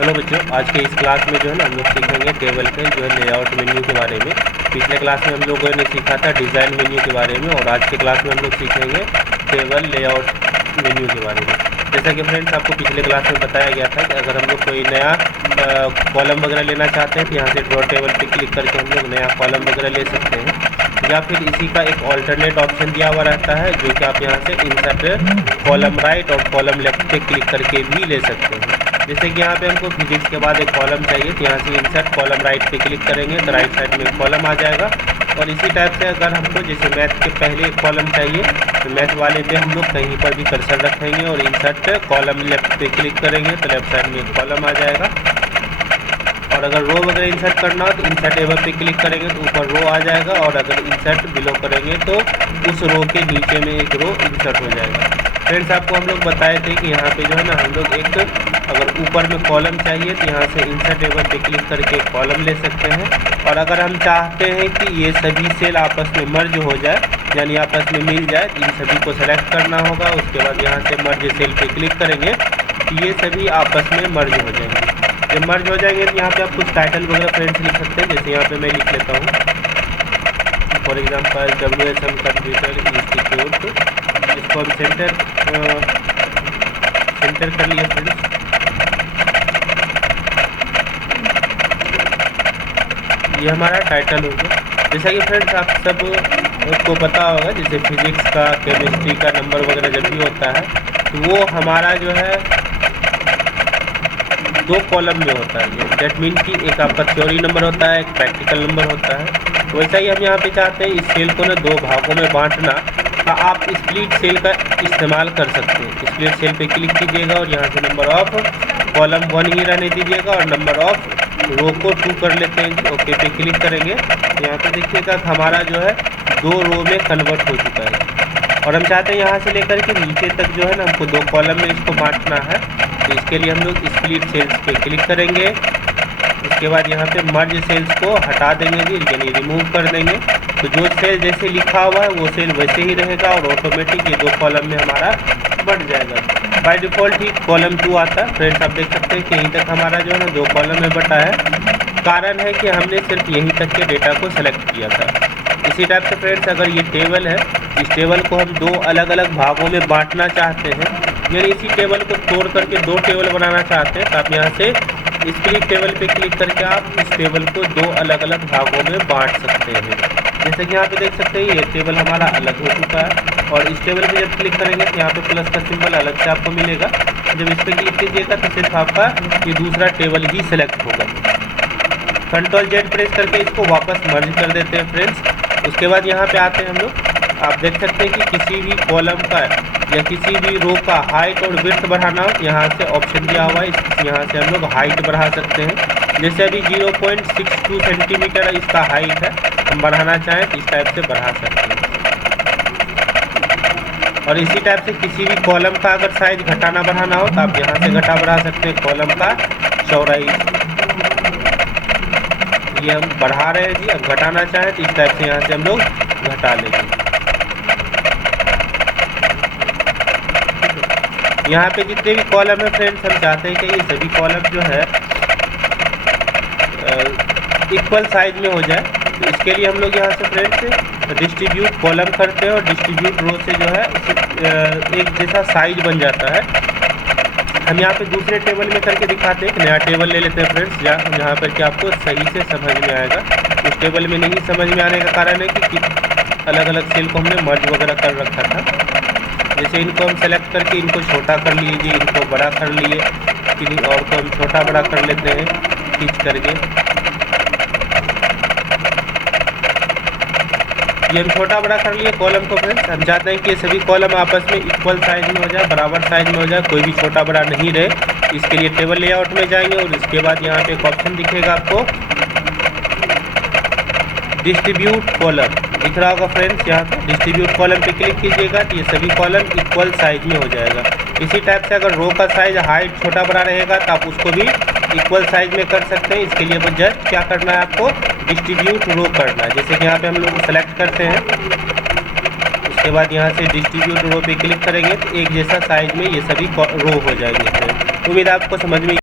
Hello बच्चों, आज के इस क्लास में जो है ना हम लोग सीखेंगे टेबल के जो है लेआउट मेन्यू के बारे में। पिछले क्लास में हम लोगों ने सीखा था डिज़ाइन मेन्यू के बारे में, और आज के क्लास में हम लोग सीखेंगे टेबल लेआउट मेन्यू के बारे में। जैसा कि फ्रेंड्स आपको पिछले क्लास में बताया गया था कि अगर हम लोग कोई नया कॉलम वगैरह लेना चाहते हैं तो यहाँ से ड्रॉ टेबल पर क्लिक करके हम लोग नया कॉलम वगैरह ले सकते हैं, या फिर इसी का एक ऑल्टरनेट ऑप्शन दिया हुआ रहता है जो कि आप यहाँ से इंसर्ट कॉलम राइट और कॉलम लेफ्ट पे क्लिक करके भी ले सकते हैं। जैसे कि यहाँ पे हमको फिजिक्स के बाद एक कॉलम चाहिए तो यहाँ से इंसर्ट कॉलम राइट पे क्लिक करेंगे तो राइट साइड में एक कॉलम आ जाएगा। और इसी टाइप से अगर हमको जैसे मैथ के पहले एक कॉलम चाहिए तो मैथ वाले पे हम लोग कहीं पर भी कर्सर रखेंगे और इंसर्ट कॉलम लेफ्ट पे क्लिक करेंगे तो लेफ्ट साइड में एक कॉलम आ जाएगा। और अगर रो वगैरह इंसर्ट करना हो तो इंसर्ट एवर पे क्लिक करेंगे तो ऊपर रो आ जाएगा, और अगर इंसर्ट बिलो करेंगे तो उस रो के नीचे में एक रो इंसर्ट हो जाएगा। फ्रेंड्स आपको हम लोग बताए थे कि यहाँ पे जो है ना हम लोग एक अगर ऊपर में कॉलम चाहिए तो यहाँ से इंसर्ट एवर पे क्लिक करके कॉलम ले सकते हैं। और अगर हम चाहते हैं कि ये सभी सेल आपस में मर्ज हो जाए यानी आपस में मिल जाए, इन सभी को सेलेक्ट करना होगा। उसके बाद यहाँ से मर्ज सेल पे क्लिक करेंगे तो ये सभी आपस में मर्ज हो जाएंगे। जब मर्ज हो जाएंगे तो यहाँ पे आप कुछ टाइटल वगैरह फ्रेंड्स लिख सकते हैं। जैसे यहाँ पे मैं लिख लेता हूँ for example WSM computer institute, इसको हम सेंटर कर लिए फ्रेंड्स। ये हमारा टाइटल हो गया। जैसा कि फ्रेंड्स आप सब को पता होगा जैसे फिजिक्स का केमिस्ट्री का नंबर वगैरह जब भी होता है तो वो हमारा जो है दो कॉलम में होता है। डेट मीन कि एक आपका थ्योरी नंबर होता है, एक प्रैक्टिकल नंबर होता है। तो वैसा ही हम यहाँ पे चाहते हैं इस सेल को ना दो भागों में बांटना, तो आप स्प्लिट सेल का इस्तेमाल कर सकते हैं। स्प्लिट सेल पे क्लिक कीजिएगा और यहाँ से नंबर ऑफ कॉलम 1 ही रहने दीजिएगा और नंबर ऑफ रो को 2 कर लेते हैं। ओके पे क्लिक करेंगे तो यहाँ पे देखिएगा हमारा जो है 2 रो में कन्वर्ट हो चुका है। और हम चाहते हैं यहाँ से लेकर के नीचे तक जो है ना हमको 2 कॉलम में इसको बांटना है। तो इसके लिए हम लोग स्प्लिट सेल्स पे क्लिक करेंगे। उसके बाद यहाँ पे मर्ज सेल्स को हटा देंगे जी, यानी रिमूव कर देंगे। तो जो सेल जैसे लिखा हुआ है वो सेल वैसे ही रहेगा और ऑटोमेटिक ये 2 कॉलम में हमारा बढ़ जाएगा। बाय डिफ़ॉल्ट ही कॉलम 2 आता है। फ्रेंड्स आप देख सकते हैं कि यहीं तक हमारा जो है ना 2 कॉलम में बटा है। कारण है कि हमने सिर्फ यहीं तक के डेटा को सेलेक्ट किया था। इसी टाइप से फ्रेंड्स अगर ये टेबल है, इस टेबल को हम 2 अलग अलग भागों में बांटना चाहते हैं, यानी इसी टेबल को तोड़ करके 2 टेबल बनाना चाहते हैं, तो आप यहाँ से स्प्लिट टेबल पे क्लिक करके आप इस टेबल को 2 अलग अलग भागों में बांट सकते हैं। जैसे कि यहाँ पे देख सकते हैं ये टेबल हमारा अलग हो चुका है, और इस टेबल पे जब क्लिक करेंगे तो यहाँ पे प्लस का सिंबल अलग से आपको मिलेगा। जब इस पर क्लिक कीजिएगा तो सिर्फ आपका ये दूसरा टेबल ही सिलेक्ट होगा। Ctrl+Z प्रेस करके इसको वापस मर्ज कर देते हैं फ्रेंड्स। उसके बाद यहाँ पे आते हैं हम लोग, आप देख सकते हैं कि किसी भी कॉलम का या किसी भी रो का हाइट और विड्थ बढ़ाना हो यहाँ से ऑप्शन दिया हुआ है। यहाँ से हम लोग हाइट बढ़ा सकते हैं। जैसे अभी 0.62 सेंटीमीटर इसका हाइट है, हम बढ़ाना चाहें तो इस टाइप से बढ़ा सकते हैं। और इसी टाइप से किसी भी कॉलम का अगर साइज घटाना बढ़ाना हो तो आप यहाँ से घटा बढ़ा सकते हैं कॉलम का चौड़ाई। ये हम बढ़ा रहे हैं जी, अब घटाना चाहें तो इस टाइप से यहाँ से हम लोग घटा लेंगे। यहाँ पे जितने भी कॉलम है फ्रेंड्स हम चाहते हैं कि ये सभी कॉलम जो है इक्वल साइज में हो जाए। तो इसके लिए हम लोग यहाँ से फ्रेंड्स डिस्ट्रीब्यूट कॉलम करते हैं और डिस्ट्रीब्यूट रो से जो है एक जैसा साइज बन जाता है। हम यहाँ पे दूसरे टेबल में करके दिखाते हैं, एक नया टेबल ले लेते हैं फ्रेंड्स जहाँ पर कि आपको सही से समझ में आएगा। उस टेबल में नहीं समझ में आने का कारण है कि अलग अलग सेल को हमने मर्ज वगैरह कर रखा था। जैसे इनको हम सेलेक्ट करके इनको छोटा कर लिए जी, इनको बड़ा कर लिए, किन्हीं और को हम छोटा बड़ा कर लेते हैं खींच करके। ये हम छोटा बड़ा कर लिए कॉलम को फ्रेंड्स। हम चाहते हैं कि ये सभी कॉलम आपस में इक्वल साइज में हो जाए, बराबर साइज में हो जाए, कोई भी छोटा बड़ा नहीं रहे। इसके लिए टेबल लेआउट में जाएंगे और इसके बाद यहाँ पे एक ऑप्शन दिखेगा आपको डिस्ट्रीब्यूट कॉलम दिख रहा होगा फ्रेंड्स। यहाँ पे डिस्ट्रीब्यूट कॉलम पे क्लिक कीजिएगा तो ये सभी कॉलम इक्वल साइज में हो जाएगा। इसी टाइप से अगर रो का साइज हाइट छोटा बड़ा रहेगा तो आप उसको भी इक्वल साइज में कर सकते हैं। इसके लिए बस जस्ट क्या करना है आपको डिस्ट्रीब्यूट रो करना है। जैसे कि यहाँ पे हम लोग सेलेक्ट करते हैं, उसके बाद यहाँ से डिस्ट्रीब्यूट रो पे क्लिक करेंगे तो एक जैसा साइज में ये सभी रो हो जाएंगे। उम्मीद आपको समझ में